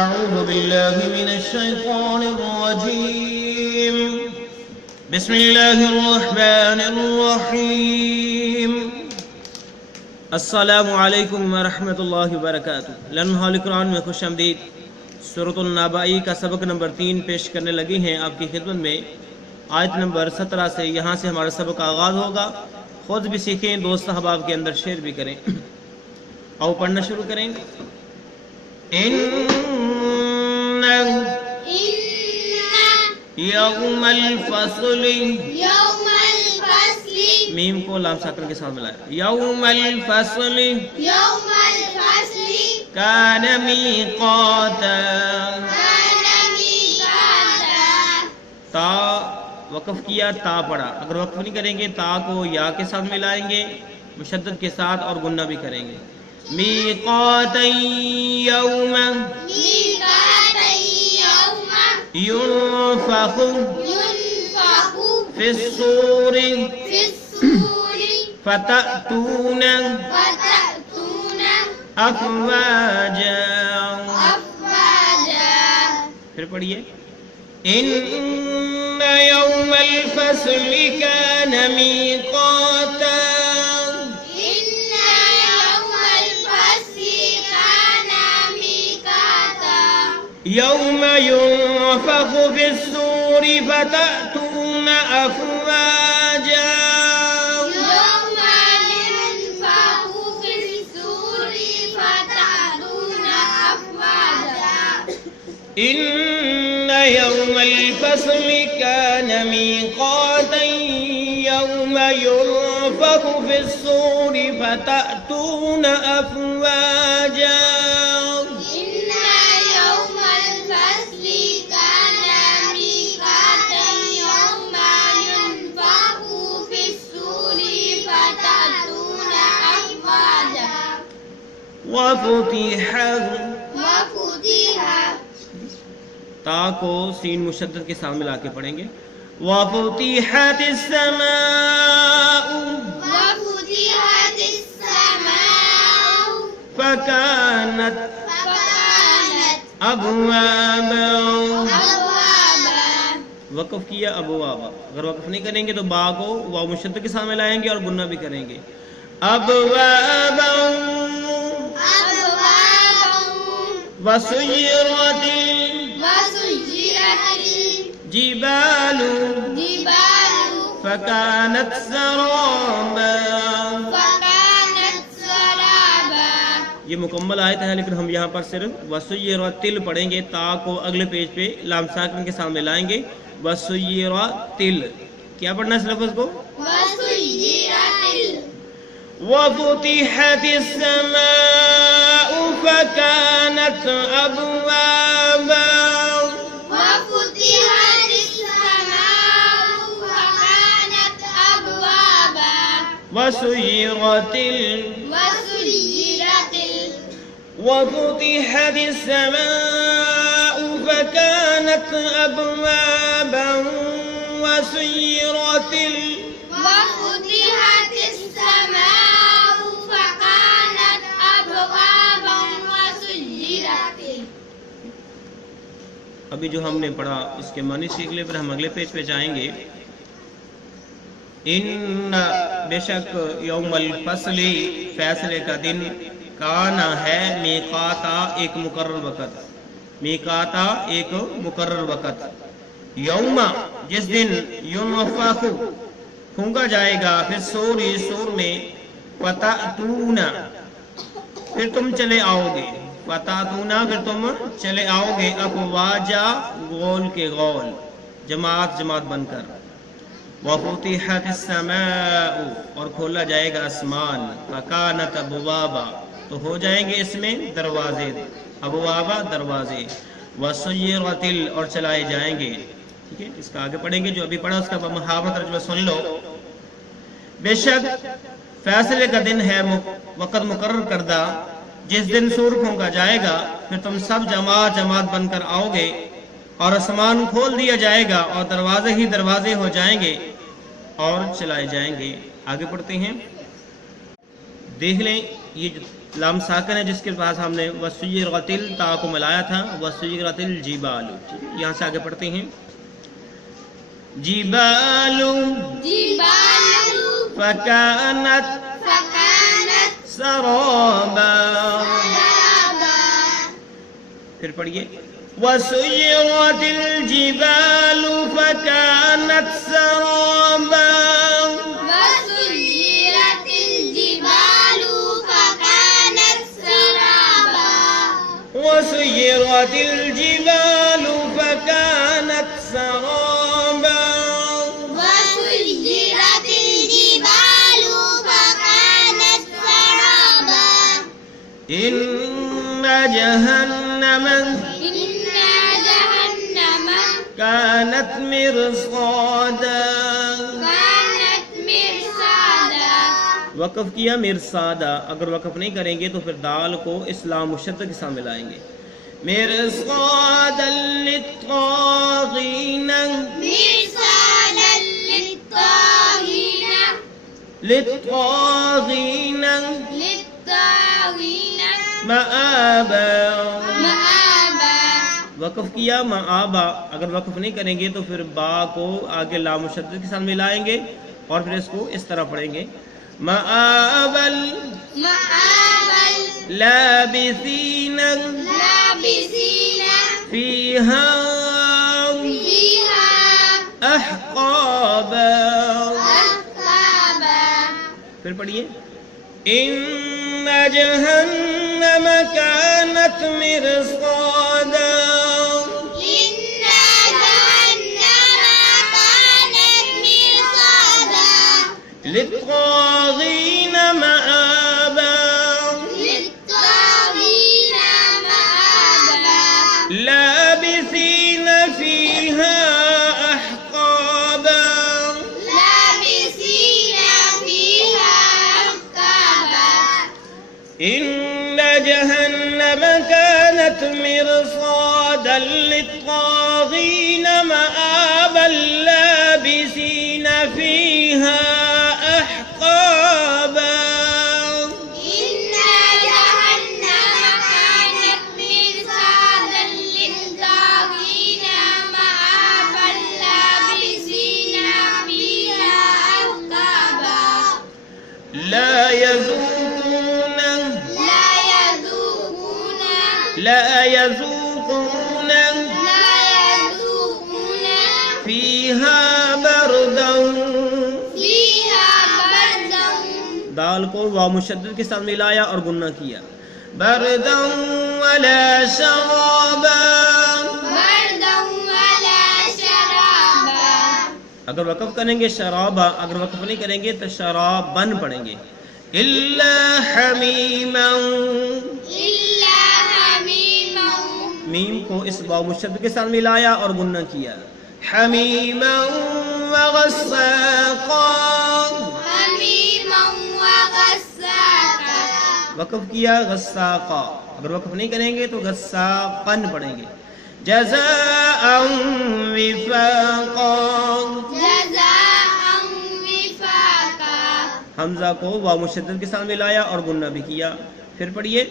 أعوذ بالله من الشيطان الرجيم بسم الله الرحمن الرحيم السلام علیکم ورحمۃ اللہ وبرکاتہ۔ لمحہ قرآن میں خوش آمدید۔ سورۃ النبائی کا سبق نمبر 3 پیش کرنے لگی ہیں آپ کی خدمت میں۔ آیت نمبر 17 سے یہاں سے ہمارا سبق کا آغاز ہوگا۔ خود بھی سیکھیں، دوست احباب کے اندر شیئر بھی کریں۔ آؤ پڑھنا شروع کریں۔ یوم الفصل، میم کو لام ساکن کے ساتھ ملائیں۔ یوم الفصل کان میقاتا، تا وقف کیا، تا پڑھا۔ اگر وقف نہیں کریں گے تا کو یا کے ساتھ ملائیں گے مشدد کے ساتھ اور غنہ بھی کریں گے۔ میقاتا یوم ينفخ في الصور فتأتون أفواجا۔ پھر پڑھیے۔ إن يوم الفصل كان ميقاتا، يوم ينفخ في الصور فتأتون أفواجا، يوم ينفخ في الصور فتأتون أفواجا، إن يوم الفصل كان ميقاتا، يوم ينفخ في الصور فتأتون أفواجا۔ تا کو سین مشدد کے ساتھ ملا کے پڑھیں گے۔ وَفُتِحَتِ السَّمَاءُ فَكَانَتْ أَبْوَابًا، وقف کیا ابوابا۔ اگر وقف نہیں کریں گے تو با کو واو مشدد کے ساتھ ملائیں گے اور غنہ بھی کریں گے۔ ابوابا وسيرت الجبال فكانت سرابا۔ یہ مکمل آیت ہے لیکن ہم یہاں پر صرف وسيرت پڑھیں گے۔ تا کو اگلے پیج پہ لام ساکن کے ساتھ ملائیں گے۔ وسيرت، کیا پڑھنا ہے اس لفظ کو؟ وفتحت السماء فكانت أبوابا، وفتحت السماء فكانت أبوابا، وسيرت وفتحت السماء فكانت أبوابا وسيرت وفتحت السماء فكانت أبوابا وسيرت۔ ابھی جو ہم نے پڑھا اس کے معنی سیکھ لے، پھر ہم اگلے پیج پہ جائیں گے۔ ان بے شک یوم الفصل فیصلے کا دن، کانا ہے میقاتا ایک مقرر وقت، میقاتا ایک مقرر وقت، یوم جس دن ینفخ پھونکا جائے گا، پھر سور میں، فتأتون پھر تم چلے آؤ گے، فتأتون پھر تم چلے آؤ گے، افواجا غول کے غول، جماعت بن کر۔ وفتحت السماء اور کھولا جائے گا آسمان، فکانت ابوابا تو ہو جائیں گے اس میں دروازے، ابوابا دروازے، وسیرت اور چلائے جائیں گے۔ ٹھیک ہے، اس کا آگے پڑھیں گے۔ جو ابھی پڑھا اس کا محاورہ ترجمہ سن لو۔ بے شک فیصلے کا دن ہے وقت مقرر کردہ، جس دن سور پھونکا جائے گا، پھر تم سب جماعت بن کر آؤ گے اور آسمان کھول دیا جائے گا اور دروازے ہی دروازے ہو جائیں گے اور چلائے جائیں گے۔ آگے پڑھتے ہیں۔ دیکھ لیں یہ جو لام ساکن ہے جس کے پاس ہم نے وسیرت التا کو ملایا تھا، وسیرت الجبال. یہاں سے آگے پڑھتے ہیں. جبال جبال فكانت فكانت سرابا. سرابا. پھر پڑھیے. وسيرت الجبال فكانت سرابا. وسيرت الجبال فكانت سرابا. وسيرت الجبال فكانت سرابا. وسيرت الجبال فكانت سرابا. إن جهنم إن جهنم كانت مرصادا. كانت مرصادا. وقف کیا مرصادا. اگر وقف نہیں کریں گے تو پھر دال کو اسلام مشدد کے ساتھ ملائیں گے. مرصادا للطاغین. مرصادا للطاغين للطاغین للطاغين مآبا. مآبا. وقف کیا مآبا. اگر وقف نہیں کریں گے تو پھر با کو آگے لام مشدد کے ساتھ ملائیں گے اور پھر اس کو اس طرح پڑھیں گے. مآبا مآبا لابثین لابسين فیہا فيها احقابا. أحقابا. پھر پڑھیے. ان جہنم كانت مرصادا. إن جهنم كانت مرصادا. للطاغین مآبا. للطاغين مآبا. لابثین فیہا احقابا. لابسين فيها أحقابا. إن جهنم كانت مرصادا للطاغين مآبا. لابثين فيها أحقابا. إن جهنم كانت مرصادا للطاغين مآبا. لابسين فيها أحقابا. لا يذوقون لا يذوقون لا يذوقون لا يذوقون فيها بردا. فيها بردا. دال کو واو مشدد کے ساتھ ملایا اور گنہ کیا. بردا ولا شرابا. بردا ولا شرابا. اگر وقف کریں گے شرابا. اگر وقف نہیں کریں گے تو شرابن پڑھیں گے. الا حمیما. إلا حميما. میم کو اس واو مشدد کے ساتھ ملایا اور گنہ کیا. حمیما وغساقا. حميما وغساقا. وقف کیا غساقا. اگر وقف نہیں کریں گے تو غساقن پڑھیں گے. جزاء وفاقا. جزاء وفاقا. حمزہ کو واو مشدد کے ساتھ ملایا اور گنہ بھی کیا. پھر پڑھیے.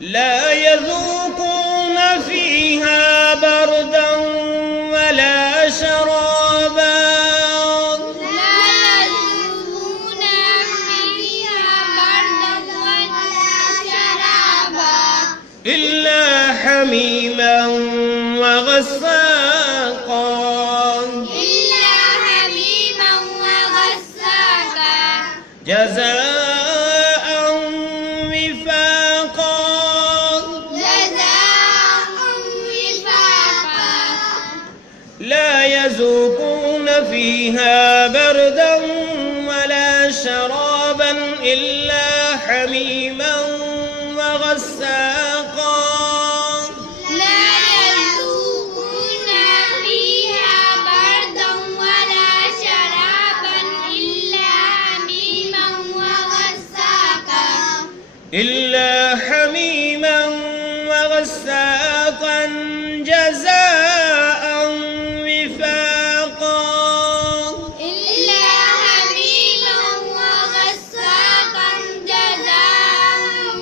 لا يذوقون فيها بردا ولا شرابا. لا يذوقون فيها بردا ولا شرابا. إلا حميما وغساقا. إلا حميما وغساقا. جزاء وفاقا. جزاء وفاقا. لا يذوقون فيها بردا ولا شرابا إلا حميما وغساقا. لا يذوقون فيها بردا ولا شرابا إلا حميما وغساقا. إلا حميما وغساقا جزاء وفاقا. إلا حميما وغساقا جزاء